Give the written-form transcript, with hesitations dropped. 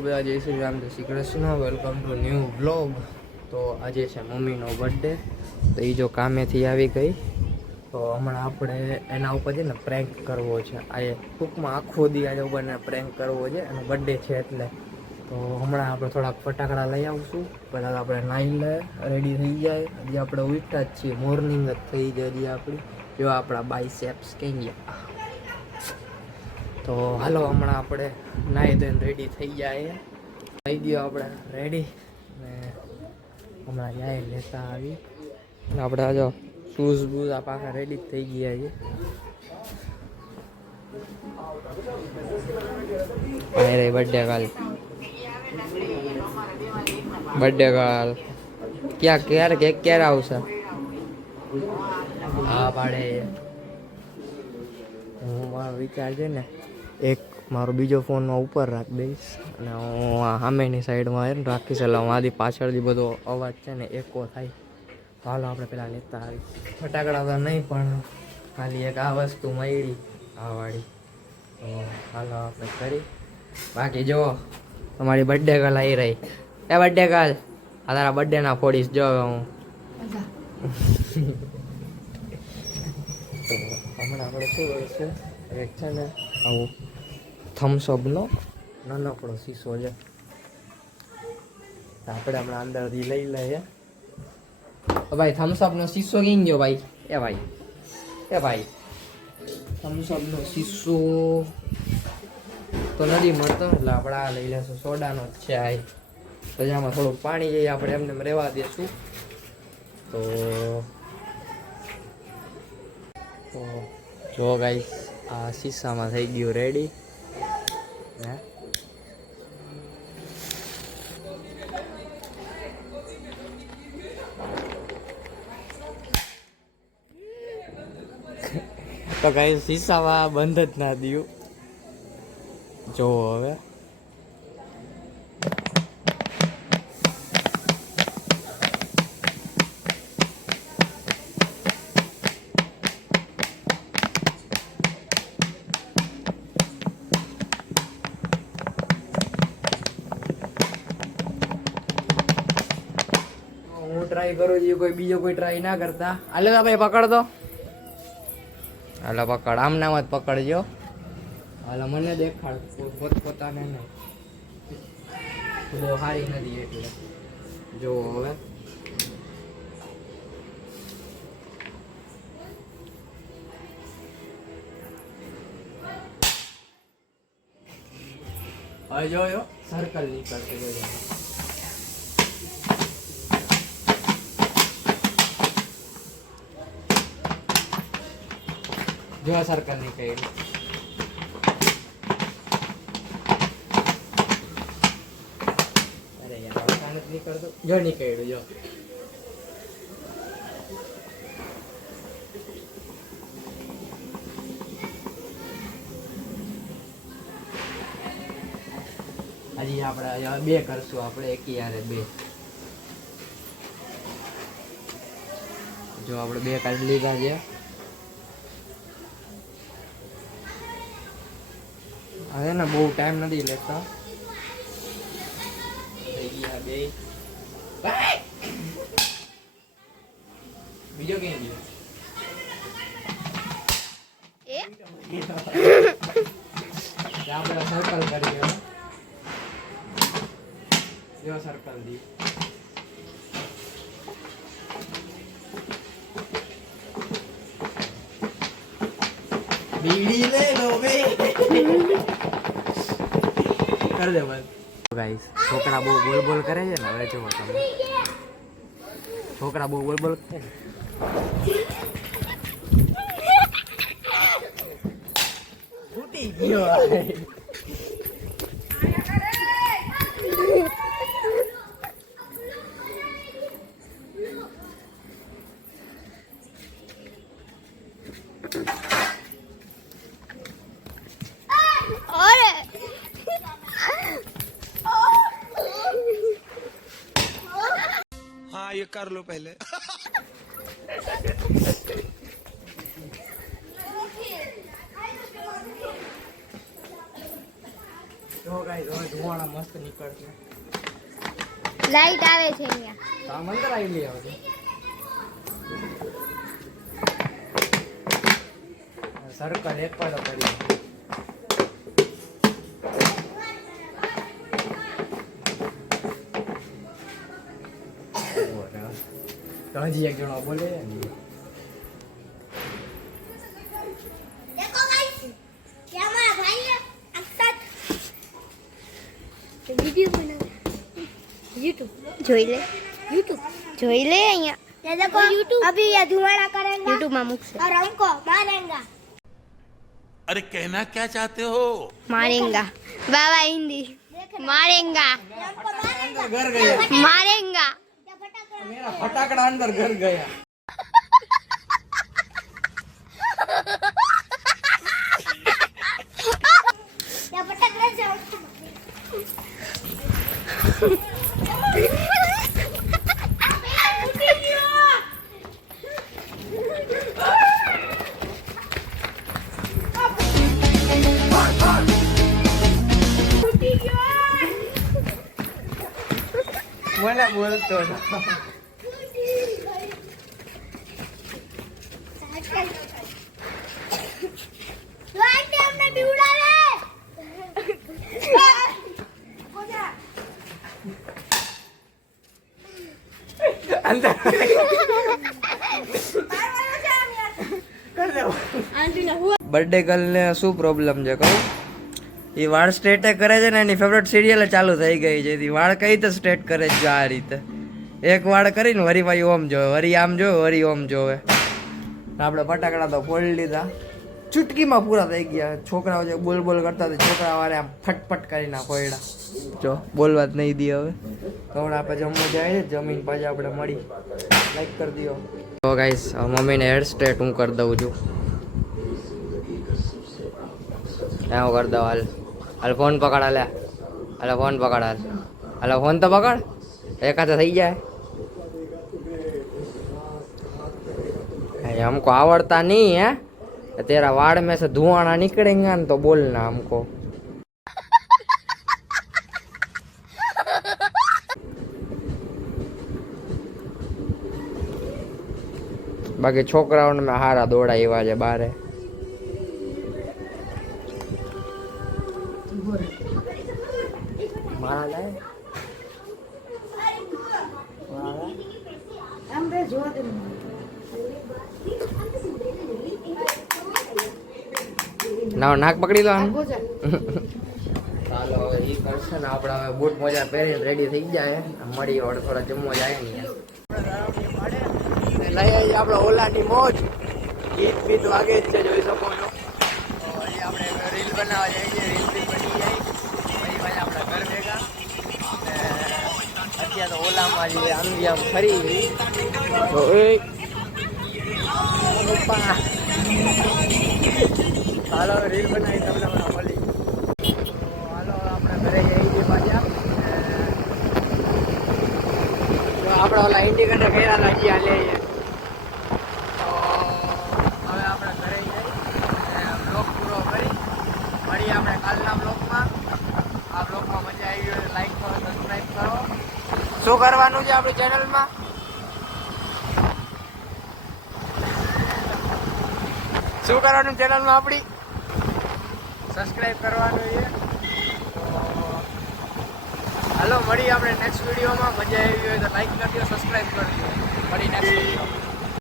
બધા જય શ્રી રામ, જય Shri Krishna. Welcome to new vlog. તો આજે છે મમ્મીનો બર્થડે. તો એ જો કામેથી આવી ગઈ, તો હમણાં આપણે એના ઉપર છે ને પ્રેન્ક કરવો છે. આ ટૂંકમાં આખો દી આજે ઉપર પ્રેન્ક કરવો છે, એનો બર્થડે છે એટલે. તો હમણાં આપણે થોડાક ફટાકડા લઈ આવશું, બધા આપણે નાઈ લે રેડી થઈ જાય. હજી આપણે ઉઠતા જ છીએ, મોર્નિંગ જ થઈ જાય હજી આપણી. જો આપણા બાયસેપ્સ કઈ ગયા. તો હાલો હમણાં આપણે નાહી ધોઈને રેડી થઈ જાય. થઈ ગયો આપણે રેડી, ને હમણાં જાય લેતા આવી. આપણે આ જો શૂઝ બૂઝ આ પાછા રેડી જ થઈ ગયા છે. અરે બર્થડે કાલ, બર્થડે કાલ ક્યારે કેક ક્યારે આવશે? હા પાડે. હું મારો વિચાર છે ને, એક મારો બીજો ફોન ઉપર રાખી દઈશ અને હું આ સામેની સાઈડમાં રાખીશ. એટલે હું આથી પાછળથી બધો અવાજ છે ને એકો થાય. તો હાલો આપણે પેલા લેતા આવી. ફટાકડા તો નહીં, પણ ખાલી એક આ વસ્તુ મળી આ વાળી. તો હાલો આપણે કરી. બાકી જો તમારી બર્થડે ગર્લ આવી રહી. એ બર્થડે ગર્લ, આ તારા બર્થડે ના ફોડીશ જો હું. તો હમણાં આપણે શું કરીશું, એક છે ને આવું થમ્સઅપનો નાનકડો શીશો છે, આપણે હમણાં અંદરથી લઈ લઈએ. ભાઈ થમ્સઅપનો શીશો કઈ ગયો ભાઈ? એ ભાઈ થમ્સઅપનો શીશો તો નથી મળતો, એટલે આપણે આ લઈ લેશું. સોડાનો જ છે આ. તો આમાં થોડુંક પાણી જઈએ આપણે એમને રહેવા દઈશું. તો જો ગાઈસ આ શીશામાં થઈ ગયું રેડી. તો ગાઈસ શીશામાં બંધ જ ના દઉં. જો હવે ટ્રાય કરું છું, કોઈ બીજો કોઈ ટ્રાય ના કરતા. હાલો ભાઈ પકડ દો. હાલો પકડ, આમ નામ જ પકડજો. હાલો મને દેખાડ પોતાને નહીં, બહુ સારી નથી એટલે. જો હવે જો સર્કલ નીકળશે. જો સર્કલ નીકળ્યું. અરે યાર અચાનક નીકળતો. જો નીકળ્યું. જો હજી આપણે બે કરશું. આપણે એકી યારે બે. જો આપણે બે કાઢી લીધા છે. હવે ને બહુ ટાઈમ નથી લેતા. બે બીજો કઈ ગયો? આપણે સર્કલ કરીએ. જો સર્કલ દી. બીડી લે લો બે. कर दे बस. गाइस छोकरा बो बोल बोल करे છે ને. હવે જો તમે છોકરા બહુ બોલ બોલ કરે ને. ફૂટી ગયો. ये कर लो पहले. જો ગાઈસ હવે ધુવાણા મસ્ત નીકળશે. લાઈટ આવે છે અહીંયા. તો આમ અંદર આવી લે હવે. સર્કલ એક પાડો કરી. તો હજી એક જણો બોલે. देखो गाइस क्या हमारा भाई है अक्सर वीडियो बना YouTube જોઈ લે YouTube જોઈ લે અહીંયા ये देखो YouTube अभी ये धुआं करेंगे YouTube में मुख से और हमको मारेंगे अरे कहना क्या चाहते हो? मारेंगा बाबा हिंदी मारेंगा अंदर घर गया. मारेंगा मेरा फटाकड़ा अंदर घर गया. या फटाकड़ा से મને બોલતો ન. लाइट हमने भी उड़ावे અંદર બર્થડે ગર્લ ને શું પ્રોબ્લેમ છે કહું? એ વાળ સ્ટ્રેટ કરે છે ને એની ફેવરેટ સિરિયલ ચાલુ થઈ ગઈ છે. એ વાળ કઈ રીતે સ્ટ્રેટ કરે છે આ રીતે? એક વાળ કરીને વરી ભાઈ ઓમ જોવે, વરી આમ જોવે, વરી ઓમ જોવે. આપણે ફટાકડા તો ફોડી લીધા, ચૂટકીમાં પૂરા થઈ ગયા. છોકરાઓ જે બોલ બોલ કરતા હતા છોકરા વાળે આમ ફટફટ કરીને ફોડ્યા. જો બોલવા જ નહીં દે હવે. તો હવે આપણે જમવા જાય છે, જમીન પાછા આપણે મળી. લાઈક કરી દો. તો ગાઈસ મમ્મીને હેર સ્ટ્રેટ હું કરી દઉં છું. હું કરી દઉં. હાલ ફોન પકડ. હાલ ફોન પકડ. હાલ ફોન તો પકડ. એકાદ થઈ જાય. हमको आवड़ता नहीं है. तेरा वाड़ में से धुआं निकलेंगे ना तो बोलना हमको. बाकी छोकराओं में हारा दौड़ा एवा है बारे. ના નાક પકડી લો. ચાલો હવે એ કરશે ને આપણે હવે બૂટ મોજા પહેરીને રેડી થઈ જાય. મળી વડે થોડા જમવા જાય ને લઈ આવી આપણે ઓલાની મોજ. ગીત બીત વાગે જ છે, જોઈ શકો છો. તો હજી આપણે રીલ બનાવવા જઈએ છીએ. રીલ બી બની જાય પછી પાછા આપણા ઘર ભેગા. અત્યારે તો ઓલામાં જે આમ ફરી તો એ પપ્પા હાલો રીલ બનાવી તમને મળી. તો હાલો આપણે ઘરે જઈએ છીએ પાછા. આપણે ઓલા ઇન્ડિકેટર કર્યા લાગી હાલે. તો હવે આપણે ઘરે જઈ બ્લોગ પૂરો કરી મળીએ આપણે કાલના બ્લોગમાં. આ બ્લોગમાં મજા આવી હોય લાઈક કરો, સબસ્ક્રાઈબ કરો. શું કરવાનું છે આપણી ચેનલમાં? શું કરવાનું ચેનલમાં આપણી? સબસ્ક્રાઈબ કરવાનું છે. હાલો મળીએ આપણે નેક્સ્ટ વિડીયોમાં. મજા આવી હોય તો લાઈક કરજો, સબસ્ક્રાઈબ કરજો. મળી નેક્સ્ટ વિડીયો.